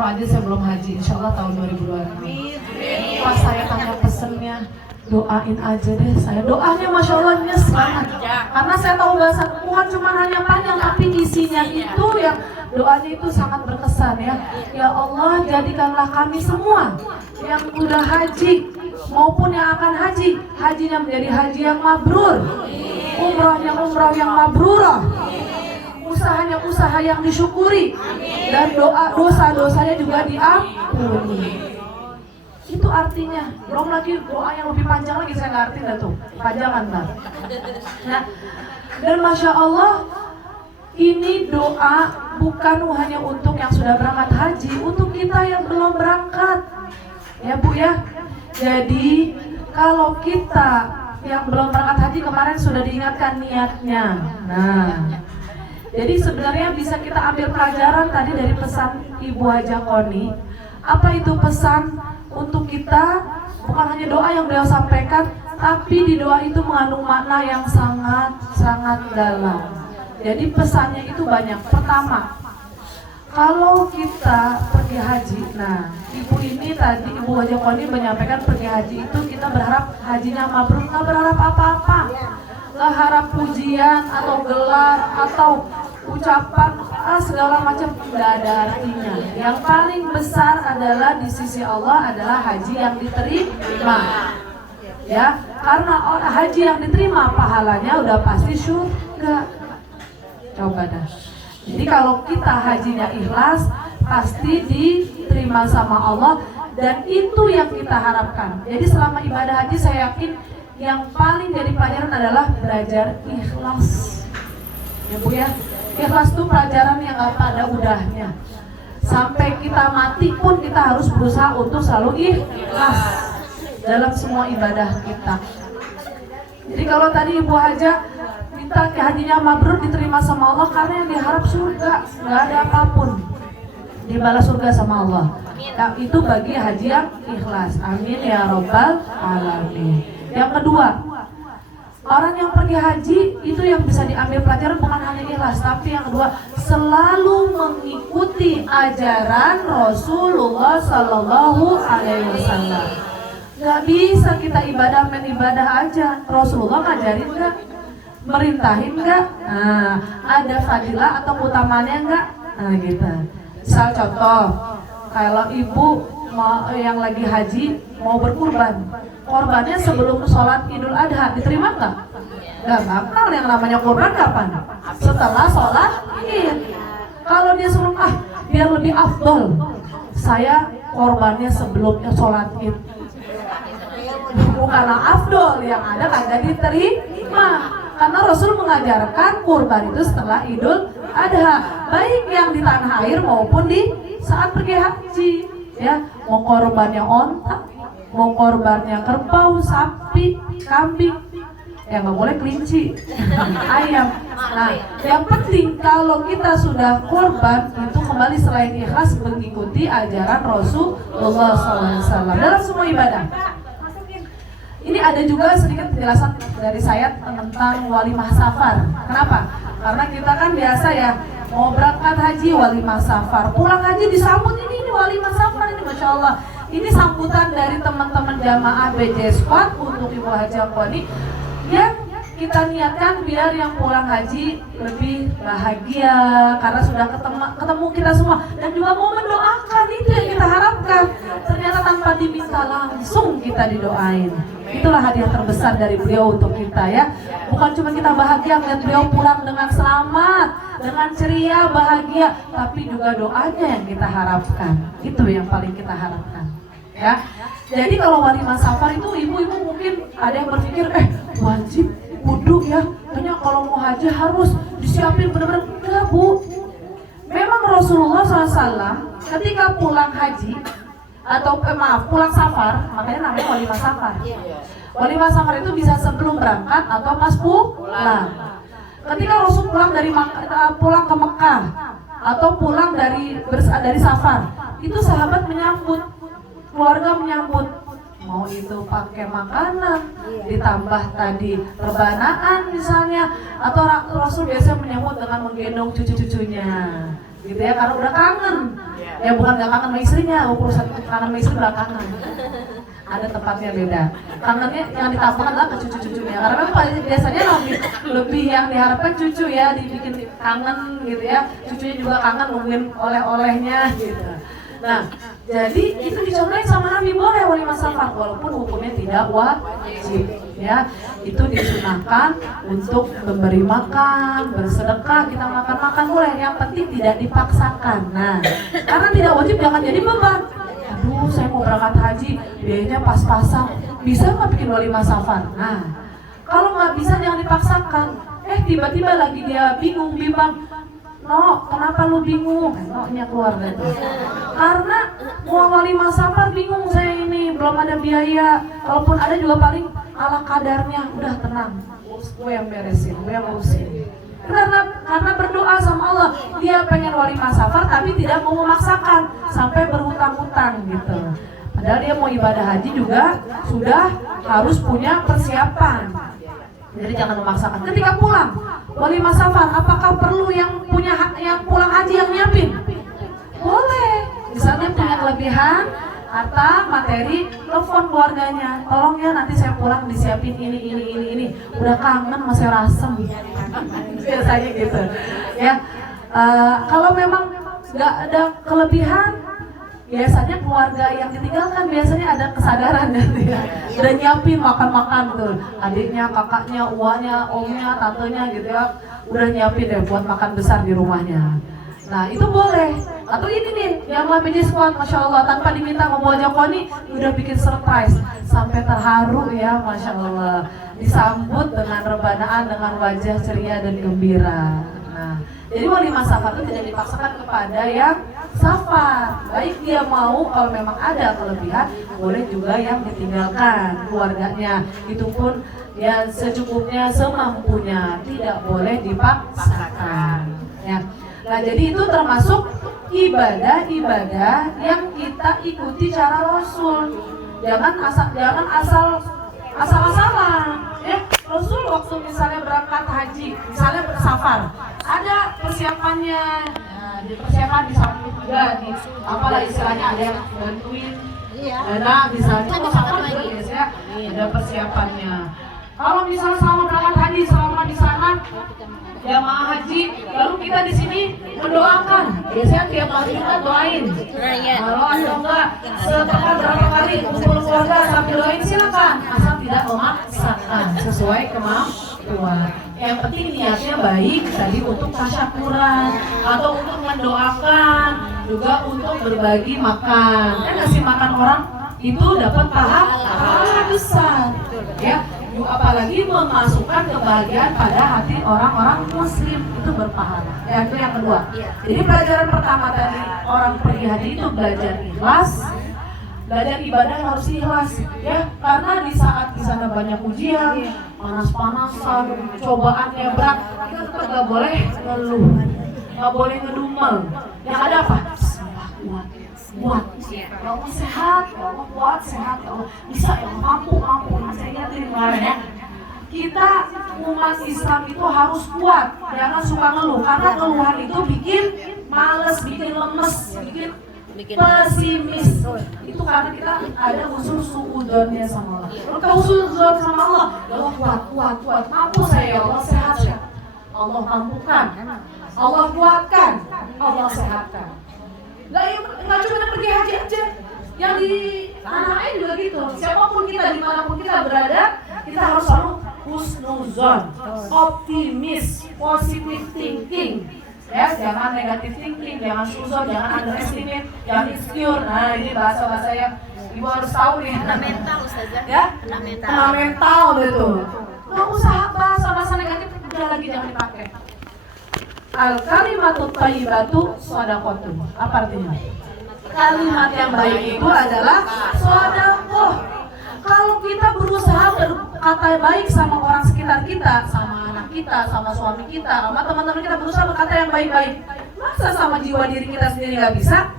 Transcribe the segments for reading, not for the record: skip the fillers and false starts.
umroh aja saya belum haji, insya Allah tahun 2026. Pas saya tanya pesennya, doain aja deh saya. Doanya Masya Allah nyes banget. Karena saya tahu bahasa bukan cuma hanya panjang, tapi isinya itu yang doanya itu sangat berkesan ya. Ya Allah, jadikanlah kami semua yang udah haji maupun yang akan haji, hajinya menjadi haji yang mabrur, umrahnya umrah yang mabrurah, usahanya usaha yang disyukuri, dan dosa-dosanya juga diampuni. Itu artinya. Belum lagi doa yang lebih panjang lagi, saya nggak arti dah tuh, panjangan lah. Nah, dan Masya Allah, ini doa bukan hanya untuk yang sudah berangkat haji, untuk kita yang belum berangkat, ya Bu ya. Jadi kalau kita yang belum berangkat haji kemarin sudah diingatkan niatnya. Nah, jadi sebenarnya bisa kita ambil pelajaran tadi dari pesan Ibu Haja Koni. Apa itu pesan untuk kita? Bukan hanya doa yang beliau sampaikan, tapi di doa itu mengandung makna yang sangat dalam. Jadi pesannya itu banyak. Pertama, kalau kita pergi haji, nah Ibu ini tadi, Ibu Haja Koni menyampaikan pergi haji itu kita berharap hajinya mabrur, nggak berharap apa-apa, nggak harap pujian atau gelar atau ucapan segala macam, nggak ada artinya. Yang paling besar adalah di sisi Allah adalah haji yang diterima, ya, karena haji yang diterima pahalanya udah pasti surga. Coba dah. Jadi kalau kita hajinya ikhlas, pasti diterima sama Allah, dan itu yang kita harapkan. Jadi selama ibadah haji saya yakin yang paling jadi pelajaran adalah belajar ikhlas, ya Bu ya. Ikhlas itu pelajaran yang gak pada udahnya. Sampai kita mati pun kita harus berusaha untuk selalu ikhlas dalam semua ibadah kita. Jadi kalau tadi Ibu Haja minta hajinya mabrur diterima sama Allah, karena yang diharap surga, nggak ada apapun, dibalas surga sama Allah. Nah, itu bagi haji yang ikhlas. Amin ya robbal alamin. Yang kedua, orang yang pergi haji itu yang bisa diambil pelajaran bukan hanya ikhlas, tapi yang kedua selalu mengikuti ajaran Rasulullah Sallallahu Alaihi Wasallam. Gak bisa kita ibadah main ibadah aja. Rasulullah ngajarin nggak? Merintahin nggak? Nah, ada fadilah atau utamanya nggak? Nah gitu. Misal contoh, kalau ibu yang lagi haji mau berkurban, korbannya sebelum sholat Idul Adha diterima nggak? Nggak bakal. Yang namanya kurban kapan? Setelah sholat Id. Kalau dia sebelum biar lebih afdol, saya korbannya sebelumnya sholat Id. Bukanlah afdol, yang ada kagak diterima. Karena Rasul mengajarkan kurban itu setelah Idul Adha, baik yang di tanah air maupun di saat pergi haji. Ya, mau korbannya onta, mau korbannya kerbau, sapi, kambing, ya nggak boleh kelinci, ayam. Nah, yang penting kalau kita sudah korban itu kembali selain ikhlas mengikuti ajaran Rasulullah SAW dalam semua ibadah. Ini ada juga sedikit penjelasan dari saya tentang walimah safar. Kenapa? Karena kita kan biasa ya mau berangkat haji walimah safar, pulang haji disambut ini walimah safar ini, Masya Allah. Ini sambutan dari teman-teman jamaah BJ Squad untuk Ibu Haja Koni yang kita niatkan biar yang pulang haji lebih bahagia karena sudah ketemu kita semua, dan juga mau mendoakan. Itu yang kita harapkan. Ternyata tanpa diminta langsung kita didoain. Itulah hadiah terbesar dari beliau untuk kita ya. Bukan cuma kita bahagia melihat beliau pulang dengan selamat, dengan ceria, bahagia, tapi juga doanya yang kita harapkan. Itu yang paling kita harapkan ya. Jadi kalau walimah safar itu ibu-ibu mungkin ada yang berpikir wajib wudhu ya, kayaknya kalau mau haji harus disiapin benar-benar. Enggak Bu, memang Rasulullah SAW ketika pulang haji atau pulang safar, makanya namanya walimah safar. Walimah safar itu bisa sebelum berangkat atau pas pulang. Ketika Rasul pulang ke Mekah atau pulang dari safar, itu sahabat menyambut, keluarga menyambut, mau itu pakai makanan, ditambah tadi rebanaan misalnya, atau Rasul biasanya menyambut dengan menggendong cucu-cucunya, gitu ya, karena udah kangen. Ya bukan nggak kangen sama istrinya, urusan kangen sama istri belakangan. Ada tempatnya beda. Kangennya yang ditampakkan adalah ke cucu-cucunya. Karena memang biasanya lebih yang diharapkan cucu ya, dibikin kangen gitu ya. Cucunya juga kangen nungguin oleh-olehnya gitu. Nah, jadi itu dicontohin sama Nabi, boleh walimah safar walaupun hukumnya tidak wajib ya. Itu disunahkan untuk memberi makan, bersedekah, kita makan-makan boleh, yang penting tidak dipaksakan. Nah, karena tidak wajib jangan jadi beban. Aduh, saya mau berangkat haji, biayanya pas-pasan, bisa nggak bikin walimah safar? Nah, kalau nggak bisa jangan dipaksakan. Tiba-tiba lagi dia bingung, bimbang. No, kenapa lu bingung? No-nya keluar dari itu. Karena mau walimah safar bingung saya ini, belum ada biaya. Kalaupun ada juga paling ala kadarnya. Udah tenang, gue yang beresin, gue yang urusin. Karena berdoa sama Allah, dia pengen walimah safar tapi tidak mau memaksakan sampai berhutang-hutang gitu. Padahal dia mau ibadah haji juga sudah harus punya persiapan. Jadi jangan memaksakan. Ketika pulang walimah safar, apakah perlu yang pulang haji yang nyiapin? Boleh. Misalnya punya kelebihan harta materi, telepon keluarganya, tolong ya nanti saya pulang disiapin ini. Udah kangen masih rasem. Biasanya gitu. Ya. Kalau memang nggak ada kelebihan, biasanya keluarga yang ditinggalkan biasanya ada kesadaran gitu ya. Udah nyiapin makan-makan tuh, adiknya, kakaknya, uanya, omnya, tantenya gitu ya. Udah nyiapin deh buat makan besar di rumahnya. Nah itu boleh. Atau ini nih yang Mabiji Squad, Masya Allah, tanpa diminta membawa Jokoni, udah bikin surprise sampai terharu ya, Masya Allah. Disambut dengan rebanaan, dengan wajah ceria dan gembira. Nah, jadi walimah safar itu tidak dipaksakan kepada yang safar. Baik dia mau, kalau memang ada kelebihan, boleh juga yang ditinggalkan keluarganya. Itu pun ya secukupnya, semampunya, tidak boleh dipaksakan. Ya. Nah, jadi itu termasuk ibadah-ibadah yang kita ikuti cara Rasul. Jangan asal-asalan. Ya, Rasul waktu misalnya berangkat haji, misalnya bersafar, ada persiapannya. Nah, di persiapan disambut juga nih, apalah istilahnya, ada yang bantuin. Nah, misalnya safar juga biasanya ada persiapannya. Kalau misalnya selama berangkat haji, selama di sana jamaah haji, lalu kita di sini mendoakan. Biasanya tiap hari kita doain. Kalau atau enggak setelah berapa kali kumpul keluarga sambil doain, silakan. Asal tidak memaksakan, sesuai kemampuan. Yang penting niatnya baik tadi untuk tasyakuran atau untuk mendoakan, juga untuk berbagi makan. Kan ngasih makan orang itu dapat pahala besar. Ya. Apalagi memasukkan kebahagiaan pada hati orang-orang muslim, itu berpahala. Itu yang kedua. Jadi pelajaran pertama tadi, orang pergi haji itu belajar ikhlas, belajar ibadah harus ikhlas ya, karena di saat di sana banyak ujian, panas-panasan, cobaannya berat, kita tetap nggak boleh ngeluh, nggak boleh ngedumel. Yang ada apa? Kuat, ya Allah sehat, ya Allah kuat, sehat, ya Allah bisa, ya Allah mampu. Saya ingatin kemarin ya, kita umat Islam itu harus kuat, jangan suka ngeluh, karena keluhan itu bikin males, bikin lemes, bikin pesimis. Itu karena kita ada unsur suudzonnya sama Allah. Kalau unsur suudzon sama Allah, ya Allah kuat, mampu saya, ya Allah sehat. Allah mampukan, Allah kuatkan, Allah sehatkan. Nggak cuma pergi haji aja, yang di tanah air juga gitu. Siapapun kita, dimanapun kita berada, kita harus selalu husnuzon, optimis, positive thinking. Ya, jangan negative thinking, jangan suzon, jangan underestimate, jangan insecure. Nah, ini bahasa-bahasa yang ibu harus tahu nih. Fundamental, Ustazah. Ya, fundamental betul. Nggak usah bahasa-bahasa negatif, udah lagi jangan dipakai. Al-kalimatut thayyibatu shadaqatun. Apa artinya? Kalimat yang baik itu adalah shadaqah. Kalau kita berusaha berkata baik sama orang sekitar kita, sama anak kita, sama suami kita, sama teman-teman kita, berusaha berkata yang baik-baik, masa sama jiwa diri kita sendiri nggak bisa?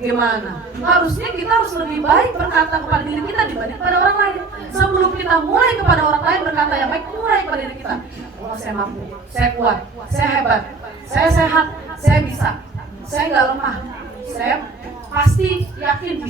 Gimana? Harusnya kita harus lebih baik berkata kepada diri kita dibanding kepada orang lain. Sebelum kita mulai kepada orang lain berkata yang baik, mulai kepada diri kita. Oh, saya mampu, saya kuat, saya hebat, saya sehat, saya bisa, saya nggak lemah, saya pasti yakin bisa.